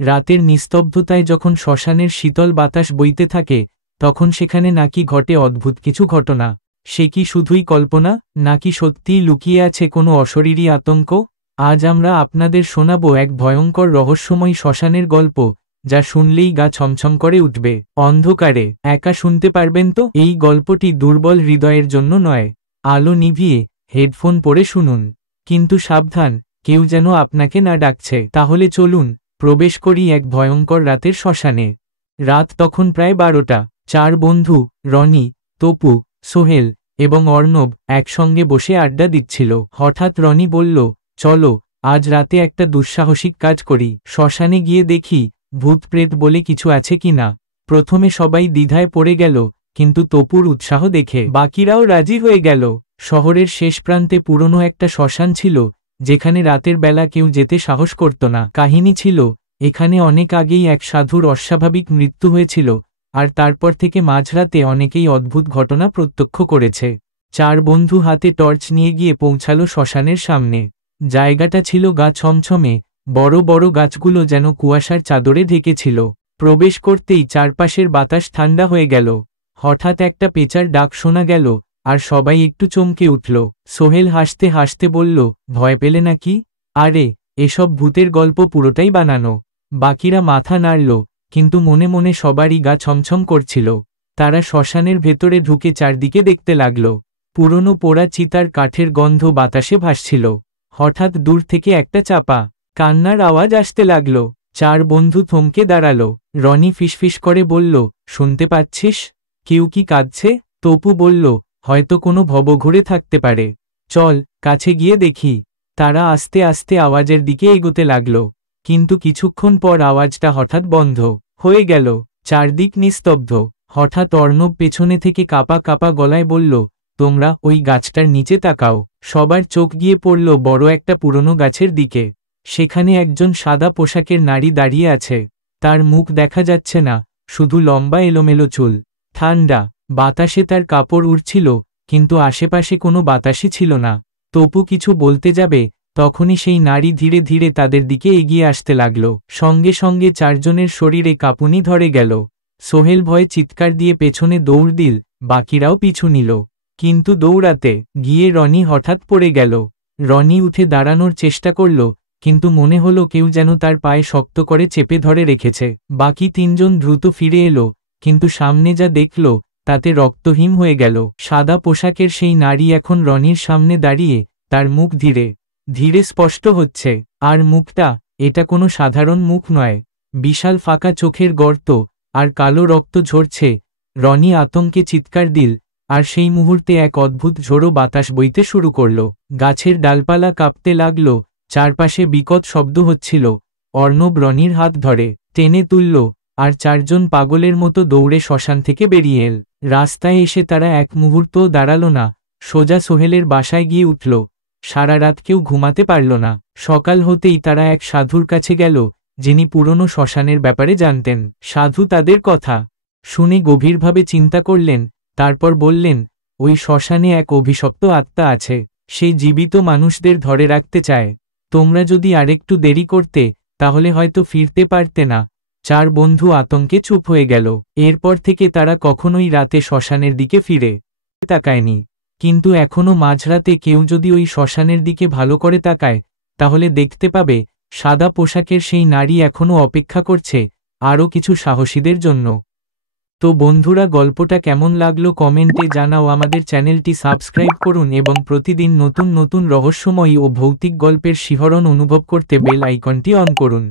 রাতের নিস্তব্ধতায় যখন শ্মশানের শীতল বাতাস বইতে থাকে তখন সেখানে নাকি ঘটে অদ্ভুত কিছু ঘটনা। সে কি শুধুই কল্পনা, নাকি সত্যিই লুকিয়ে আছে কোনো অশরীরী আতঙ্ক? আজ আমরা আপনাদের শোনাব এক ভয়ঙ্কর রহস্যময় শ্মশানের গল্প, যা শুনলেই গা ছমছম করে উঠবে। অন্ধকারে একা শুনতে পারবেন তো? এই গল্পটি দুর্বল হৃদয়ের জন্য নয়। আলো নিভিয়ে হেডফোন পরে শুনুন, কিন্তু সাবধান, কেউ যেন আপনাকে না ডাকছে। তাহলে চলুন প্রবেশ করি এক ভয়ঙ্কর রাতের শ্মশানে। রাত তখন প্রায় 12টা। 4 বন্ধু রনি, তপু, সোহেল এবং অর্ণব একসঙ্গে বসে আড্ডা দিচ্ছিল। হঠাৎ রনি বলল, চলো আজ রাতে একটা দুঃসাহসিক কাজ করি। শ্মশানে গিয়ে দেখি ভূত প্রেত বলে কিছু আছে কিনা। প্রথমে সবাই দ্বিধায় পড়ে গেল, কিন্তু তপুর উৎসাহ দেখে বাকিরাও রাজি হয়ে গেল। শহরের শেষ প্রান্তে পুরনো একটা শ্মশান ছিল, যেখানে রাতের বেলা কেউ যেতে সাহস করত না। কাহিনী ছিল, এখানে অনেক আগেই এক সাধুর অস্বাভাবিক মৃত্যু হয়েছিল, আর তারপর থেকে মাঝরাতে অনেকেই অদ্ভুত ঘটনা প্রত্যক্ষ করেছে। 4 বন্ধু হাতে টর্চ নিয়ে গিয়ে পৌঁছালো শ্মশানের সামনে। জায়গাটা ছিল গা ছমছমে, বড় বড় গাছগুলো যেন কুয়াশার চাদরে ঢেকেছিল। প্রবেশ করতেই চারপাশের বাতাস ঠান্ডা হয়ে গেল। হঠাৎ একটা পেঁচার ডাক শোনা গেল, আর সবাই একটু চমকে উঠল। সোহেল হাসতে হাসতে বলল, ভয় পেলে নাকি? আরে এসব ভূতের গল্প পুরোটাই বানানো। বাকিরা মাথা নাড়ল, কিন্তু মনে মনে সবারই গা ছমছম করছিল। তারা শ্মশানের ভেতরে ঢুকে চারদিকে দেখতে লাগল। পুরনো পোড়া চিতার কাঠের গন্ধ বাতাসে ভাসছিল। হঠাৎ দূর থেকে একটা চাপা কান্নার আওয়াজ আসতে লাগল। 4 বন্ধু থমকে দাঁড়াল। রনি ফিসফিস করে বলল, শুনতে পাচ্ছিস? কেউ কি কাঁদছে? তপু বলল, হয়তো কোনো ভবঘুরে থাকতে পারে, চল কাছে গিয়ে দেখি। তারা আস্তে আস্তে আওয়াজের দিকে এগোতে লাগল, কিন্তু কিছুক্ষণ পর আওয়াজটা হঠাৎ বন্ধ হয়ে গেল। চারদিক নিস্তব্ধ। হঠাৎ অর্ণব পেছনে থেকে কাঁপা কাঁপা গলায় বলল, তোমরা ওই গাছটার নিচে তাকাও। সবার চোখ গিয়ে পড়ল বড় একটা পুরনো গাছের দিকে। সেখানে একজন সাদা পোশাকের নারী দাঁড়িয়ে আছে। তার মুখ দেখা যাচ্ছে না, শুধু লম্বা এলোমেলো চুল। ঠান্ডা বাতাসে তার কাপড় উড়ছিল, কিন্তু আশেপাশে কোনো বাতাসই ছিল না। তপু কিছু বলতে যাবে, তখনই সেই নারী ধীরে ধীরে তাদের দিকে এগিয়ে আসতে লাগল। সঙ্গে সঙ্গে 4 জনের শরীরে কাঁপুনি ধরে গেল। সোহেল ভয়ে চিৎকার দিয়ে পেছনে দৌড় দিল, বাকিরাও পিছু নিল। কিন্তু দৌড়াতে গিয়ে রনি হঠাৎ পড়ে গেল। রনি উঠে দাঁড়ানোর চেষ্টা করল, কিন্তু মনে হলো কেউ যেন তার পায়ে শক্ত করে চেপে ধরে রেখেছে। বাকি 3 জন দ্রুত ফিরে এলো, কিন্তু সামনে যা দেখল তাতে রক্তহীন হয়ে গেল। সাদা পোশাকের সেই নারী এখন রনির সামনে দাঁড়িয়ে, তার মুখ ধীরে ধীরে স্পষ্ট হচ্ছে। আর মুখটা, এটা কোনো সাধারণ মুখ নয়। বিশাল ফাঁকা চোখের গর্ত, আর কালো রক্ত ঝরছে। রনি আতঙ্কে চিৎকার দিল, আর সেই মুহূর্তে এক অদ্ভুত ঝোড়ো বাতাস বইতে শুরু করল। গাছের ডালপালা কাঁপতে লাগল, চারপাশে বিকট শব্দ হচ্ছিল। অর্ণব রনির হাত ধরে টেনে তুলল, আর 4 জন পাগলের মতো দৌড়ে শ্মশান থেকে বেরিয়ে এল। রাস্তায় এসে তারা এক মুহূর্তও দাঁড়াল না, সোজা সোহেলের বাসায় গিয়ে উঠল। সারা রাত কেউ ঘুমাতে পারল না। সকাল হতেই তারা এক সাধুর কাছে গেল, যিনি পুরনো শ্মশানের ব্যাপারে জানতেন। সাধু তাদের কথা শুনে গভীরভাবে চিন্তা করলেন, তারপর বললেন, ওই শ্মশানে এক অভিশপ্ত আত্মা আছে। সেই জীবিত মানুষদের ধরে রাখতে চায়। তোমরা যদি আরেকটু দেরি করতে, তাহলে হয়তো ফিরতে পারতে না। 4 বন্ধু আতঙ্কে চুপ হয়ে গেল। এরপর থেকে তারা কখনোই রাতে শ্মশানের দিকে ফিরে তাকায়নি। কিন্তু এখনও মাঝরাতে কেউ যদি ওই শ্মশানের দিকে ভালো করে তাকায়, তাহলে দেখতে পাবে সাদা পোশাকের সেই নারী এখনও অপেক্ষা করছে আরও কিছু সাহসীদের জন্য। তো বন্ধুরা, গল্পটা কেমন লাগলো কমেন্টে জানাও। আমাদের চ্যানেলটি সাবস্ক্রাইব করুন এবং প্রতিদিন নতুন নতুন রহস্যময়ী ও ভৌতিক গল্পের শিহরণ অনুভব করতে বেল আইকনটি অন করুন।